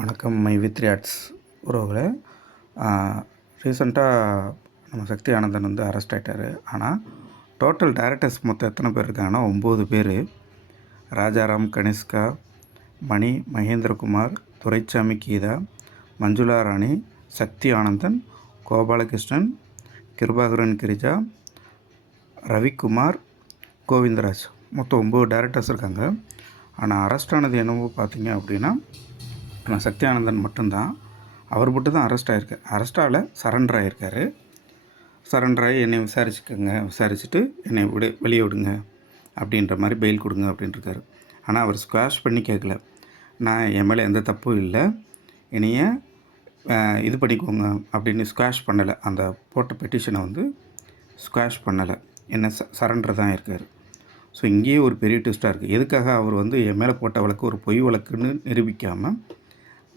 வணக்கம் my வித்ரி arts உறவுகளே. ரீசெண்டாக நம்ம சக்தி ஆனந்தன் வந்து அரெஸ்ட் ஆகிட்டார். ஆனால் டோட்டல் டேரக்டர்ஸ் மொத்தம் எத்தனை பேர் இருக்காங்கன்னா 9 பேர். ராஜாராம், கனிஷ்கா, மணி, மகேந்திரகுமார், துரைச்சாமி, கீதா, மஞ்சுளா ராணி, சக்தி ஆனந்தன், கோபாலகிருஷ்ணன், கிருபாகரன், கிரிஜா, ரவிக்குமார், கோவிந்தராஜ், மொத்தம் 9 டேரக்டர்ஸ் இருக்காங்க. ஆனால் அரெஸ்ட் ஆனது என்னவோ பார்த்தீங்க அப்படின்னா நான் சக்தி ஆனந்தன் மட்டும்தான். அவர் மட்டும் தான் அரெஸ்ட் ஆகலை, சரண்டர் ஆகியிருக்காரு. சரண்டர் ஆகி என்னை விசாரிச்சுட்டு என்னை வெளியே விடுங்க அப்படின்ற மாதிரி பெயில் கொடுங்க அப்படின்ட்டுருக்காரு. ஆனால் அவர் ஸ்குவாஷ் பண்ணி கேட்கல. நான் என் மேலே எந்த தப்பும் இல்லை, என்னைய இது பண்ணிக்கோங்க அப்படின்னு ஸ்குவாஷ் பண்ணலை. அந்த போட்ட பெட்டிஷனை வந்து ஸ்குவாஷ் பண்ணலை, என்ன சரண்டர் தான் இருக்கார். ஸோ இங்கேயே ஒரு பெரிய ட்விஸ்ட்டாக இருக்குது. எதுக்காக அவர் வந்து என் மேலே போட்ட வழக்கு ஒரு பொய் வழக்குன்னு நிரூபிக்காமல்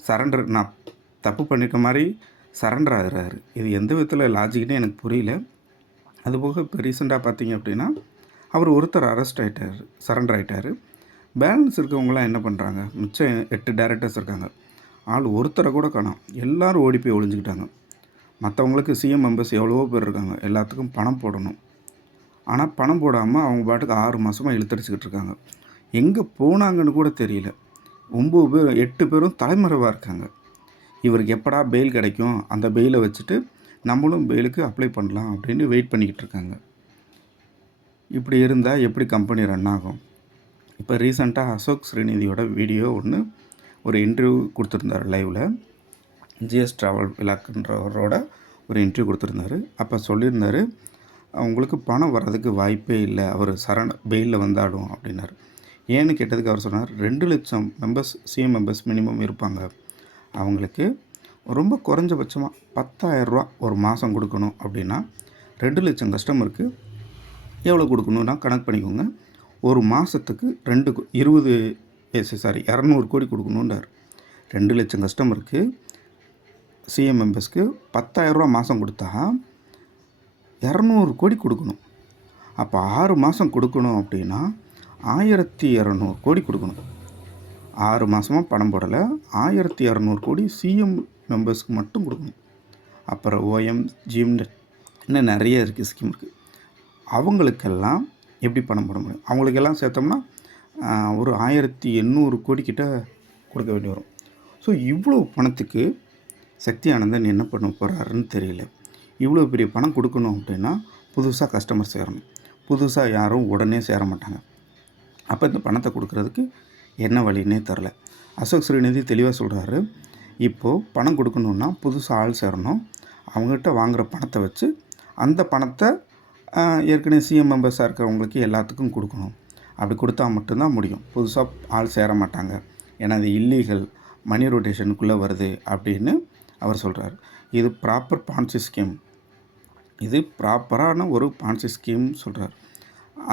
சரண்டர், நான் தப்பு பண்ணியிருக்க மாதிரி சரண்டர் ஆகிறாரு. இது எந்த விதத்தில் லாஜிக்னே எனக்கு புரியல. அதுபோக இப்போ ரீசெண்டாக பார்த்தீங்க அப்படின்னா அவர் ஒருத்தர் அரெஸ்ட் ஆகிட்டார், சரண்டர் ஆகிட்டார். பேலன்ஸ் இருக்கவங்களாம் என்ன பண்ணுறாங்க, மிச்சம் 8 டேரக்டர்ஸ் இருக்காங்க, ஆள் ஒருத்தரை கூட காணோம். எல்லோரும் ஓடி போய் ஒழிஞ்சிக்கிட்டாங்க. மற்றவங்களுக்கு சிஎம் மெம்பர்ஸ் எவ்வளவோ பேர் இருக்காங்க, எல்லாத்துக்கும் பணம் போடணும். ஆனால் பணம் போடாமல் அவங்க பாட்டுக்கு 6 மாதமாக இழுத்தடிச்சிக்கிட்டு இருக்காங்க. எங்கே போனாங்கன்னு கூட தெரியல. 9 பேர் 8 பேரும் தலைமறைவாக இருக்காங்க. இவருக்கு எப்படா பெயில் கிடைக்கும், அந்த பெயிலை வச்சுட்டு நம்மளும் பெயிலுக்கு அப்ளை பண்ணலாம் அப்படின்னு வெயிட் பண்ணிக்கிட்டு இருக்காங்க. இப்படி இருந்தால் எப்படி கம்பெனி ரன் ஆகும்? இப்போ ரீசெண்டாக அசோக் ஸ்ரீநிதியோட வீடியோ ஒன்று ஒரு இன்டர்வியூ கொடுத்துருந்தார் லைவில். ஜிஎஸ் ட்ராவல் விழாக்குன்றவரோட ஒரு இன்டர்வியூ கொடுத்துருந்தாரு. அப்போ சொல்லியிருந்தார், அவங்களுக்கு பணம் வர்றதுக்கு வாய்ப்பே இல்லை அவர் பெயிலில் வந்தாலும் அப்படின்னாரு. ஏன்னு கேட்டதுக்கு அவர் சொன்னார், 2 லட்சம் மெம்பர்ஸ் சிஎம் மெம்பர்ஸ் மினிமம் இருப்பாங்க. அவங்களுக்கு ரொம்ப குறைஞ்சபட்சமாக 10,000 ரூபா ஒரு மாதம் கொடுக்கணும். அப்படின்னா 2 லட்சம் கஸ்டமருக்கு எவ்வளோ கொடுக்கணுன்னா கணக்கு பண்ணிக்கோங்க. ஒரு மாதத்துக்கு 200 கோடி கொடுக்கணுன்றார். 2 லட்சம் கஸ்டமருக்கு சிஎம் மெம்பர்ஸ்க்கு 10,000 ரூபா மாதம் கொடுத்தா 200 கோடி கொடுக்கணும். அப்போ 6 மாதம் கொடுக்கணும் அப்படின்னா 1200 கோடி கொடுக்கணும். 6 மாதமாக பணம் போடலை, 1200 கோடி சிஎம் மெம்பர்ஸ்க்கு மட்டும் கொடுக்கணும். அப்புறம் ஓஎம், ஜிஎம், இன்னும் நிறைய இருக்குது, ஸ்கீம் இருக்குது. அவங்களுக்கெல்லாம் எப்படி பணம் போட முடியும்? அவங்களுக்கெல்லாம் சேர்த்தோம்னா ஒரு 1800 கோடி கிட்ட கொடுக்க வேண்டி வரும். ஸோ இவ்வளோ பணத்துக்கு சக்தி ஆனந்தன் என்ன பண்ண போகிறாருன்னு தெரியல. இவ்வளோ பெரிய பணம் கொடுக்கணும் அப்படின்னா புதுசாக கஸ்டமர் சேரணும். புதுசாக யாரும் உடனே சேர மாட்டாங்க. அப்போ இந்த பணத்தை கொடுக்குறதுக்கு என்ன வழின்னே தெரில. அசோக் ஸ்ரீநிதி தெளிவாக சொல்கிறாரு, இப்போது பணம் கொடுக்கணுன்னா புதுசாக ஆள் சேரணும். அவங்ககிட்ட வாங்குகிற பணத்தை வச்சு அந்த பணத்தை ஏற்கனவே சிஎம் மெம்பர்ஸாக இருக்கிறவங்களுக்கு எல்லாத்துக்கும் கொடுக்கணும். அப்படி கொடுத்தா மட்டும்தான் முடியும். புதுசாக ஆள் சேர மாட்டாங்க, ஏன்னா அது இல்லீகல், மணி ரொட்டேஷனுக்குள்ளே வருது அப்படின்னு அவர் சொல்கிறார். இது ப்ராப்பர் பான்சி ஸ்கீம், இது ப்ராப்பரான ஒரு பான்சி ஸ்கீம் சொல்கிறார்.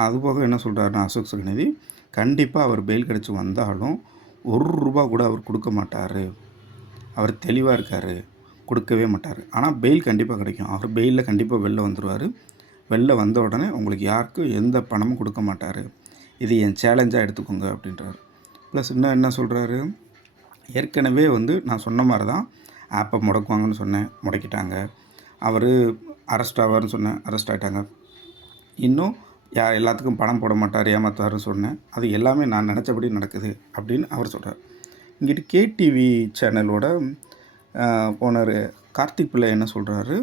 அதுபோக என்ன சொல்கிறாருன்னா அசோக் ஸ்ரீநிதி, கண்டிப்பாக அவர் பெயில் கிடச்சி வந்தாலும் ₹1 கூட அவர் கொடுக்க மாட்டார். அவர் தெளிவாக இருக்கார், கொடுக்கவே மாட்டார். ஆனால் பெயில் கண்டிப்பாக கிடைக்கும். அவர் பெயிலில் கண்டிப்பாக வெளில வந்துடுவார். வெளில வந்த உடனே உங்களுக்கு யாருக்கும் எந்த பணமும் கொடுக்க மாட்டார். இது என் சேலஞ்சாக எடுத்துக்கோங்க அப்படின்றாரு. ப்ளஸ் இன்னும் என்ன சொல்கிறாரு, ஏற்கனவே வந்து நான் சொன்ன மாதிரி தான் ஆப்பை முடக்குவாங்கன்னு சொன்னேன், முடக்கிட்டாங்க. அவர் அரெஸ்ட் ஆவார்னு சொன்னேன், அரெஸ்ட் ஆகிட்டாங்க. இன்னும் எல்லாத்துக்கும் பணம் போட மாட்டார், ஏமாற்றுவார்னு சொன்னேன், அது எல்லாமே நான் நினச்சபடி நடக்குது அப்படின்னு அவர் சொல்கிறார். இங்கிட்டு கேடிவி சேனலோட ஓனர் கார்த்திக் பிள்ளை என்ன சொல்கிறாரு,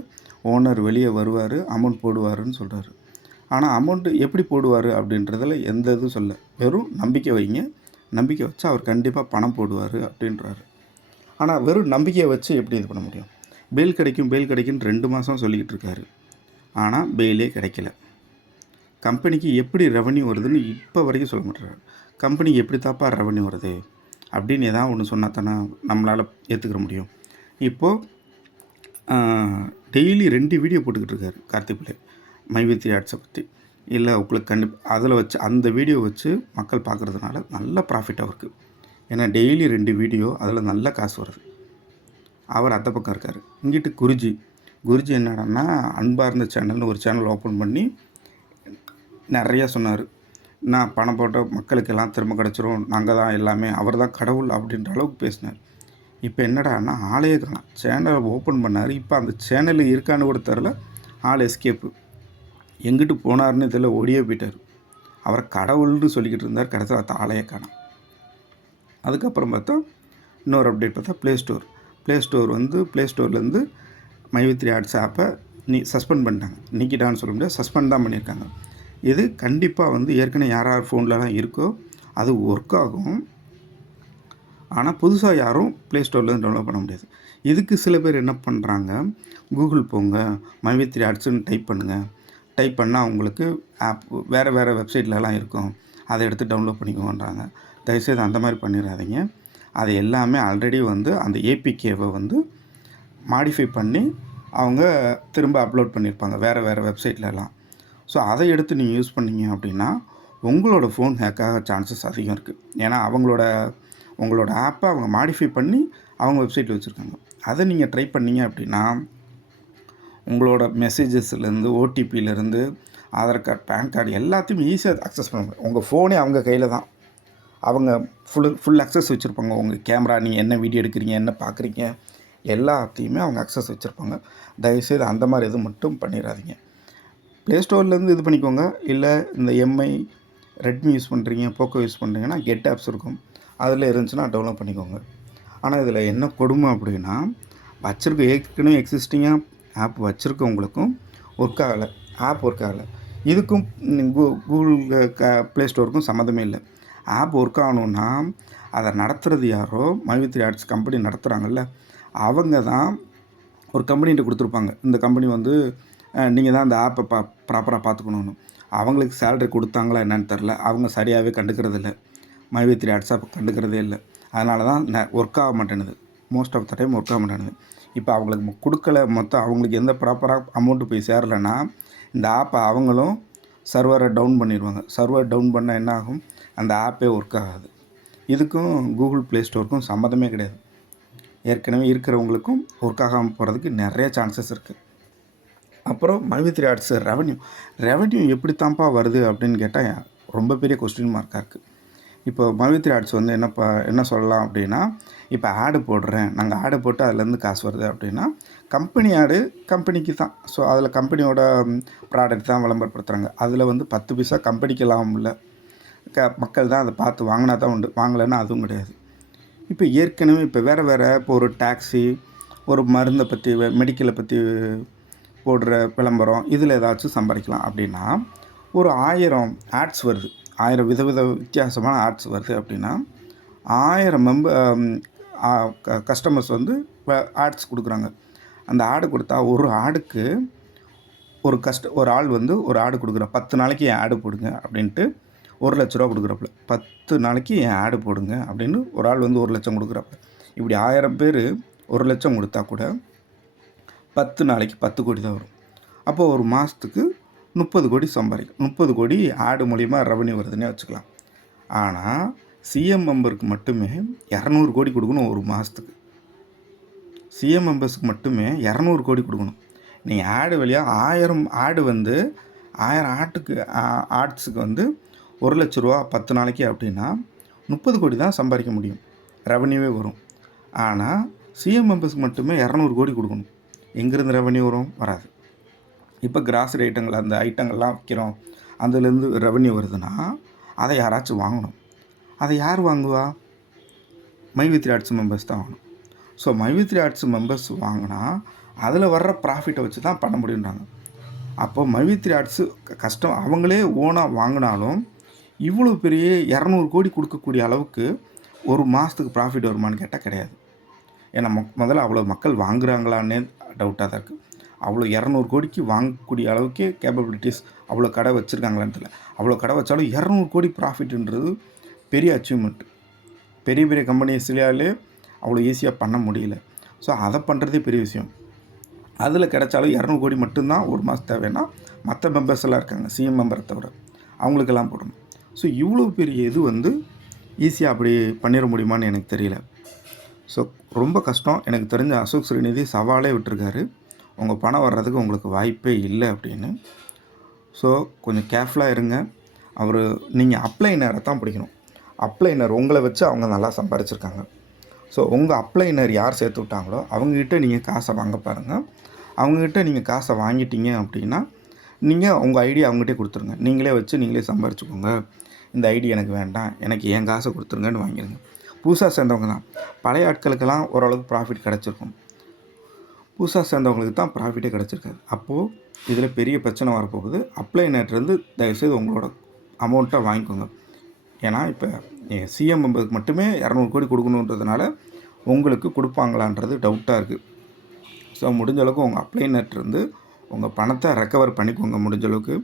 ஓனர் வெளியே வருவார், அமௌண்ட் போடுவாருன்னு சொல்கிறாரு. ஆனால் அமௌண்ட்டு எப்படி போடுவார் அப்படின்றதில் எந்த இதுவும் சொல்ல, வெறும் நம்பிக்கை வைங்க, நம்பிக்கை வச்சு அவர் கண்டிப்பாக பணம் போடுவார் அப்படின்றாரு. ஆனால் வெறும் நம்பிக்கையை வச்சு எப்படி இது பண்ண முடியும்? பெயில் கிடைக்கும்னு 2 மாதம் சொல்லிக்கிட்டு இருக்காரு, ஆனால் பெயிலே கிடைக்கல. கம்பெனிக்கு எப்படி ரெவன்யூ வருதுன்னு இப்போ வரைக்கும் சொல்ல மாட்டாரு. கம்பெனிக்கு எப்படி தாப்பா ரெவன்யூ வருது அப்படின்னு ஏதாவது ஒன்று சொன்னால் தானே நம்மளால் ஏற்றுக்கிற முடியும். இப்போது டெய்லி 2 வீடியோ போட்டுக்கிட்டு இருக்காரு கார்த்திக் பிள்ளை, மை வித்ரி ஆர்ட்ஸை பற்றி. இல்லை உங்களுக்கு அதில் வச்சு அந்த வீடியோ வச்சு மக்கள் பார்க்குறதுனால நல்ல ப்ராஃபிட் அவருக்கு. ஏன்னா டெய்லி 2 வீடியோ, அதில் நல்ல காசு வருது. அவர் அந்த பக்கம் இருக்கார். இங்கிட்டு குருஜி என்னடான்னா அன்பார்ந்த சேனல்னு ஒரு சேனல் ஓப்பன் பண்ணி நிறையா சொன்னார். நான் பணம் போட்ட மக்களுக்கெல்லாம் திரும்ப கிடச்சிரும், நாங்கள் தான் எல்லாமே, அவர் தான் கடவுள் அப்படின்ற அளவுக்கு பேசினார். இப்போ என்னடான்னா ஆளையே காணோம். சேனலை ஓப்பன் பண்ணார். இப்போ அந்த சேனல் இருக்கான்னு கூட தெரில. ஆள் எஸ்கேப்பு. எங்கிட்டு போனார்னு இதில் ஓடியே போயிட்டார். அவரை கடவுள்னு சொல்லிக்கிட்டு இருந்தார். கடைசியில் ஆளையே காணோம். அதுக்கப்புறம் பார்த்தா இன்னொரு அப்டேட் பார்த்தா ப்ளே ஸ்டோர்லேருந்து மைவி3 ஆட்ஸ் ஆப்பை சஸ்பெண்ட் பண்ணிட்டாங்க. நீக்கிட்டான்னு சொல்ல முடியாது, சஸ்பெண்ட் தான் பண்ணியிருக்காங்க. இது கண்டிப்பாக வந்து ஏற்கனவே யார் ஃபோன்லலாம் இருக்கோ அது ஒர்க் ஆகும். ஆனால் புதுசாக யாரும் ப்ளே ஸ்டோர்லேருந்து டவுன்லோட் பண்ண முடியாது. இதுக்கு சில பேர் என்ன பண்ணுறாங்க, கூகுள் போங்க, மைவி3 ஆட்ஸ்ன்னு டைப் பண்ணுங்கள். டைப் பண்ணால் உங்களுக்கு ஆப் வேறு வெப்சைட்லலாம் இருக்கும், அதை எடுத்து டவுன்லோட் பண்ணிக்கோன்றாங்க. தயவுசெய்து அந்த மாதிரி பண்ணிடாதீங்க. அது எல்லாமே ஆல்ரெடி வந்து அந்த ஏபிகேவை வந்து மாடிஃபை பண்ணி அவங்க திரும்ப அப்லோட் பண்ணியிருப்பாங்க வேறு வெப்சைட்லலாம். ஸோ அதை எடுத்து நீங்கள் யூஸ் பண்ணிங்க அப்படின்னா உங்களோட ஃபோன் ஹேக்காக சான்சஸ் அதிகம் இருக்குது. ஏன்னா உங்களோட ஆப்பை அவங்க மாடிஃபை பண்ணி அவங்க வெப்சைட்டில் வச்சுருக்காங்க. அதை நீங்கள் ட்ரை பண்ணிங்க அப்படின்னா உங்களோட மெசேஜஸ்லேருந்து, ஓடிபியிலேருந்து, ஆதார் கார்டு, பேன் கார்டு எல்லாத்தையும் ஈஸியாக அக்சஸ் பண்ண முடியும். உங்கள் ஃபோனே அவங்க கையில் தான். அவங்க ஃபுல் அக்சஸ் வச்சுருப்பாங்க. உங்கள் கேமரா, நீங்கள் என்ன வீடியோ எடுக்கிறீங்க, என்ன பார்க்குறீங்க, எல்லாத்தையுமே அவங்க அக்சஸ் வச்சுருப்பாங்க. தயவுசெய்து அந்த மாதிரி எதுவும் மட்டும் பண்ணிடாதீங்க. ப்ளே ஸ்டோர்லேருந்து இது பண்ணிக்கோங்க. இல்லை இந்த எம்ஐ, ரெட்மி யூஸ் பண்ணுறீங்க, போக்கோ யூஸ் பண்ணுறீங்கன்னா கெட் ஆப்ஸ் இருக்கும், அதில் இருந்துச்சுன்னா டவுன்லோட் பண்ணிக்கோங்க. ஆனால் இதில் என்ன கொடுமை அப்படின்னா, ஏற்கனவே எக்ஸிஸ்டிங்காக ஆப் வச்சுருக்கவங்களுக்கும் ஒர்க் ஆகலை, ஆப் ஒர்க் ஆகலை. இதுக்கும் கூகுள் ப்ளே ஸ்டோருக்கும் சம்மந்தமே இல்லை. ஆப் ஒர்க் ஆகணுன்னா அதை நடத்துகிறது யாரோ, மைவி3 ஆட்ஸ் கம்பெனி நடத்துகிறாங்கல்ல, அவங்க தான் ஒரு கம்பெனிகிட்ட கொடுத்துருப்பாங்க. இந்த கம்பெனி வந்து நீங்கள் தான் அந்த ஆப்பை ப்ராப்பராக பார்த்துக்கணுன்னு. அவங்களுக்கு சேலரி கொடுத்தாங்களா என்னன்னு தெரில. அவங்க சரியாகவே கண்டுக்கிறது இல்லை. மைவி3 ஆட்ஸ் ஆப் கண்டுக்கிறதே இல்லை. அதனால தான் ஒர்க் ஆக மாட்டேனுது. Most of the time work ஆக மாட்டேனுது. இப்போ அவங்களுக்கு கொடுக்கல, மொத்தம் அவங்களுக்கு எந்த ப்ராப்பராக அமௌண்ட்டு போய் சேரலைன்னா இந்த ஆப்பை அவங்களும் சர்வரை டவுன் பண்ணிடுவாங்க. சர்வர் டவுன் பண்ணால் என்ன ஆகும், அந்த ஆப்பே ஒர்க் ஆகாது. இதுக்கும் கூகுள் ப்ளே ஸ்டோருக்கும் சம்மந்தமே கிடையாது. ஏற்கனவே இருக்கிறவங்களுக்கும் ஒர்க் ஆகாமல் போகிறதுக்கு நிறைய சான்சஸ் இருக்குது. அப்புறம் மைவி3 ஆட்ஸ் ரெவன்யூ எப்படி தான்ப்பா வருது அப்படின்னு கேட்டால் ரொம்ப பெரிய கொஸ்டின் மார்க்காக இருக்குது. இப்போ மைவி3 ஆட்ஸ் வந்து என்ன சொல்லலாம் அப்படின்னா, இப்போ ஆடு போடுறேன், நாங்கள் ஆடு போட்டு அதுலேருந்து காசு வருது அப்படின்னா கம்பெனி ஆடு கம்பெனிக்கு தான். ஸோ அதில் கம்பெனியோட ப்ராடக்ட் தான் விளம்பரப்படுத்துகிறாங்க. அதில் வந்து 10 பைசா கம்பெனிக்கு லாபம் இல்லை. மக்கள் தான் அதை பார்த்து வாங்கினா தான் உண்டு, வாங்கலைன்னா அதுவும் கிடையாது. இப்போ ஏற்கனவே இப்போ வேறு இப்போ ஒரு டாக்ஸி, ஒரு மருந்தை பற்றி, மெடிக்கலை பற்றி போடுற விளம்பரம், இதில் ஏதாச்சும் சம்பாதிக்கலாம் அப்படின்னா ஒரு 1000 ஆட்ஸ் வருது, 1000 வித்தியாசமான ஆட்ஸ் வருது அப்படின்னா 1000 கஸ்டமர்ஸ் வந்து ஆட்ஸ் கொடுக்குறாங்க. அந்த ஆடு கொடுத்தா ஒரு ஆடுக்கு ஒரு ஆள் வந்து ஒரு ஆடு கொடுக்குற 10 நாளைக்கு என் ஆடு போடுங்க அப்படின்ட்டு 1,00,000 ரூபா கொடுக்குறாப்புல. 10 நாளைக்கு என் ஆடு போடுங்க அப்படின்னு ஒரு ஆள் வந்து 1,00,000 கொடுக்குறாப்புல. இப்படி 1000 பேர் 1,00,000 கொடுத்தா கூட 10 நாளைக்கு 10 கோடி தான் வரும். அப்போது ஒரு மாதத்துக்கு 30 கோடி சம்பாதிக்கும். 30 கோடி ஆடு மூலிமா ரெவன்யூ வருதுன்னே வச்சுக்கலாம். ஆனால் சிஎம் மெம்பருக்கு மட்டுமே 200 கோடி கொடுக்கணும் ஒரு மாதத்துக்கு. சிஎம் மெம்பர்ஸுக்கு மட்டுமே 200 கோடி கொடுக்கணும். நீங்கள் ஆடு வழியாக 1000 ஆடு வந்து 1000 ஆட்ஸுக்கு வந்து 1,00,000 ரூபா 10 நாளைக்கு அப்படின்னா 30 கோடி தான் சம்பாதிக்க முடியும், ரெவன்யூவே வரும். ஆனால் சிஎம் மெம்பர்ஸ்க்கு மட்டுமே 200 கோடி கொடுக்கணும். எங்கேருந்து ரெவன்யூ வராது. இப்போ கிராசரி அந்த ஐட்டங்கள்லாம் விற்கிறோம், அதுலேருந்து ரெவன்யூ வருதுன்னா அதை யாராச்சும் வாங்கணும். அதை யார் வாங்குவா? மைவி3 ஆட்ஸ் மெம்பர்ஸ் தான் வாங்கணும். ஸோ மைவி3 ஆட்ஸ் மெம்பர்ஸ் வாங்கினா அதில் வர்ற ப்ராஃபிட்டை வச்சு தான் பண்ண முடியுன்றாங்க. அப்போ மைவி3 ஆட்ஸு கஷ்டம், அவங்களே ஓனாக வாங்கினாலும் இவ்வளோ பெரிய 200 கோடி கொடுக்கக்கூடிய அளவுக்கு ஒரு மாதத்துக்கு ப்ராஃபிட் வருமானு கேட்டால் கிடையாது. ஏன்னா முதல்ல அவ்வளோ மக்கள் வாங்குகிறாங்களான்னே டவுட்டாக தான் இருக்குது. அவ்வளோ 200 கோடிக்கு வாங்கக்கூடிய அளவுக்கே கேப்பபிலிட்டிஸ் அவ்வளோ கடை வச்சுருக்காங்களான்னு தெரியல. அவ்வளோ கடை வச்சாலும் 200 கோடி ப்ராஃபிட்ன்றது பெரிய அச்சீவ்மெண்ட். பெரிய பெரிய கம்பெனிஸ்லேயே அவ்வளோ ஈஸியாக பண்ண முடியல. ஸோ அதை பண்ணுறதே பெரிய விஷயம். அதில் கிடைச்சாலும் 200 கோடி மட்டும்தான் ஒரு மாதம் தேவைன்னா மற்ற மெம்பர்ஸ் எல்லாம் இருக்காங்க, சிஎம் மெம்பரை தவிர, அவங்களுக்கெல்லாம் போடணும். ஸோ இவ்வளோ பெரிய இது வந்து ஈஸியாக அப்படி பண்ணிட முடியுமான்னு எனக்கு தெரியல. ஸோ ரொம்ப கஷ்டம். எனக்கு தெரிஞ்ச அசோக் ஸ்ரீநிதி சவாலே விட்டுருக்காரு, உங்கள் பணம் வர்றதுக்கு உங்களுக்கு வாய்ப்பே இல்லை அப்படின்னு. ஸோ கொஞ்சம் கேர்ஃபுல்லாக இருங்க. நீங்கள் அப்ளைனரை தான் பிடிக்கணும். அப்ளைனர் உங்களை வச்சு அவங்க நல்லா சம்பாரிச்சிருக்காங்க. ஸோ உங்கள் அப்ளைனர் யார் சேர்த்து விட்டாங்களோ அவங்ககிட்ட நீங்கள் காசை வாங்க பாருங்கள். அவங்ககிட்ட நீங்கள் காசை வாங்கிட்டீங்க அப்படின்னா நீங்கள் உங்கள் ஐடி அவங்ககிட்டே கொடுத்துருங்க. நீங்களே வச்சு நீங்களே சம்பாரிச்சுக்கோங்க. இந்த ஐடி எனக்கு வேண்டாம், எனக்கு என் காசை கொடுத்துருங்கன்னு வாங்கிடுங்க. புதுசாக சேர்ந்தவங்க தான். பழைய ஆட்களுக்கெல்லாம் ஓரளவுக்கு ப்ராஃபிட் கிடச்சிருக்கும். புதுசாக சேர்ந்தவங்களுக்கு தான் ப்ராஃபிட்டே கிடச்சிருக்காது. அப்போது இதில் பெரிய பிரச்சனை வரப்போகுது. அப்ளைனர்லேருந்து தயவுசெய்து உங்களோட அமௌண்ட்டை வாங்கிக்கோங்க. ஏன்னா இப்போ சிஎம் மெம்பருக்கு மட்டுமே 200 கோடி கொடுக்கணுன்றதுனால உங்களுக்கு கொடுப்பாங்களான்றது டவுட்டாக இருக்குது. ஸோ முடிஞ்ச அளவுக்கு உங்கள் அப்ளைனர்லேருந்து உங்கள் பணத்தை ரெக்கவர் பண்ணிக்கோங்க முடிஞ்ச அளவுக்கு.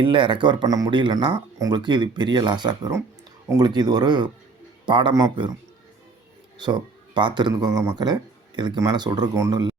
இல்லை ரெக்கவர் பண்ண முடியலன்னா உங்களுக்கு இது பெரிய லாஸாக போயிடும். உங்களுக்கு இது ஒரு பாடமாக போயிடும். ஸோ பார்த்து இருந்துக்கோங்க மக்களே. இதுக்கு மேலே சொல்கிறதுக்கு ஒன்றும் இல்லை.